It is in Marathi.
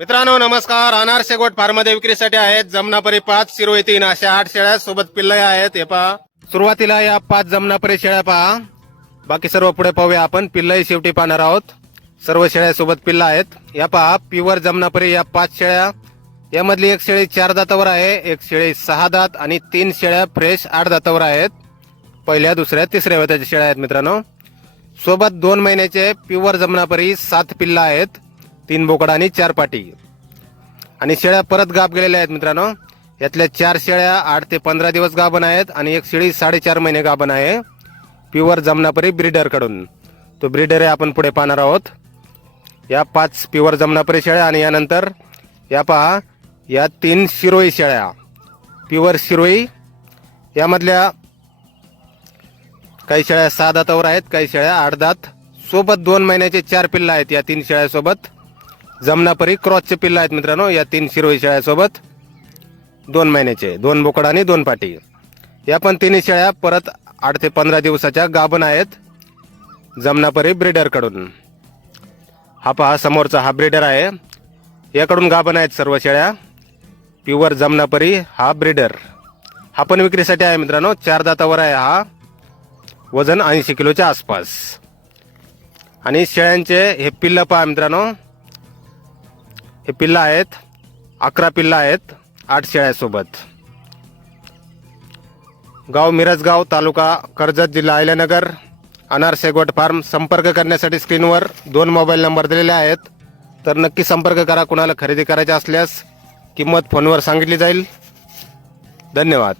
मित्रांनो नमस्कार. अनार शेगोट फार्ममध्ये विक्रीसाठी आहेत जमनापरी पाच शिरोई तीन अशा आठ शेळ्या सोबत पिल्लय आहेत. हे पहा. सुरुवातीला या पाच जमनापरी शेळ्या पहा. बाकी सर्व पुढे पाहूया आपण. पिल्लही शेवटी पाहणार आहोत. सर्व शेळ्या सोबत पिल्ला आहेत. या पहा प्युअर जमनापरी या पाच शेळ्या. यामधली एक शेळी चार दातावर आहे एक शेळी सहा दात आणि तीन शेळ्या फ्रेश आठ दातावर आहेत. पहिल्या दुसऱ्या तिसऱ्या वेताच्या शेळ्या आहेत मित्रांनो. सोबत दोन महिन्याचे प्युअर जमनापरी सात पिल्ला आहेत. तीन बोकडा आणि चार पाटी. आणि शेळ्या परत गाब गेलेल्या आहेत मित्रांनो. यातल्या चार शेळ्या आठ ते पंधरा दिवस गाभण आहेत आणि एक शेळी साडेचार महिने गाभण आहे. प्युअर जमनापरी ब्रीडरकडून. तो ब्रिडर आहे आपण पुढे पाहणार आहोत. या पाच प्युअर जमनापरी शेळ्या आणि यानंतर या पहा या तीन शिरोई शेळ्या. प्युअर शिरोई. यामधल्या काही शेळ्या सहा दातावर आहेत काही शेळ्या आठ दात. सोबत दोन महिन्याचे चार पिल्ला आहेत या तीन शेळ्यासोबत. जमनापरी क्रॉसचे पिल्ल आहेत मित्रांनो या तीन शिरोई शेळ्यासोबत. दोन महिन्याचे दोन बोकड आणि दोन पाटी. या पण तिन्ही शेळ्या परत आठ ते पंधरा दिवसाच्या गाभण आहेत. जमनापरी ब्रीडरकडून हा पहा समोरचा हा ब्रीडर आहे. याकडून गाभण आहेत सर्व शेळ्या. प्युअर जमनापरी हा ब्रीडर हा पण विक्रीसाठी आहे मित्रांनो चार दातावर आहे हा. वजन ऐंशी किलोच्या आसपास. आणि शेळ्यांचे हे पिल्लं पहा मित्रांनो हे पिल्लं आहेत अकरा पिल्लं आहेत आठ शेळ्यासोबत गाव मिरजगाव तालुका कर्जत जिल्हा अहिल्यानगर अनार शेगवट फार्म संपर्क करण्यासाठी स्क्रीनवर दोन मोबाईल नंबर दिलेले आहेत. तर नक्की संपर्क करा कुणाला खरेदी करायचे असल्यास किंमत फोनवर सांगितली जाईल. धन्यवाद.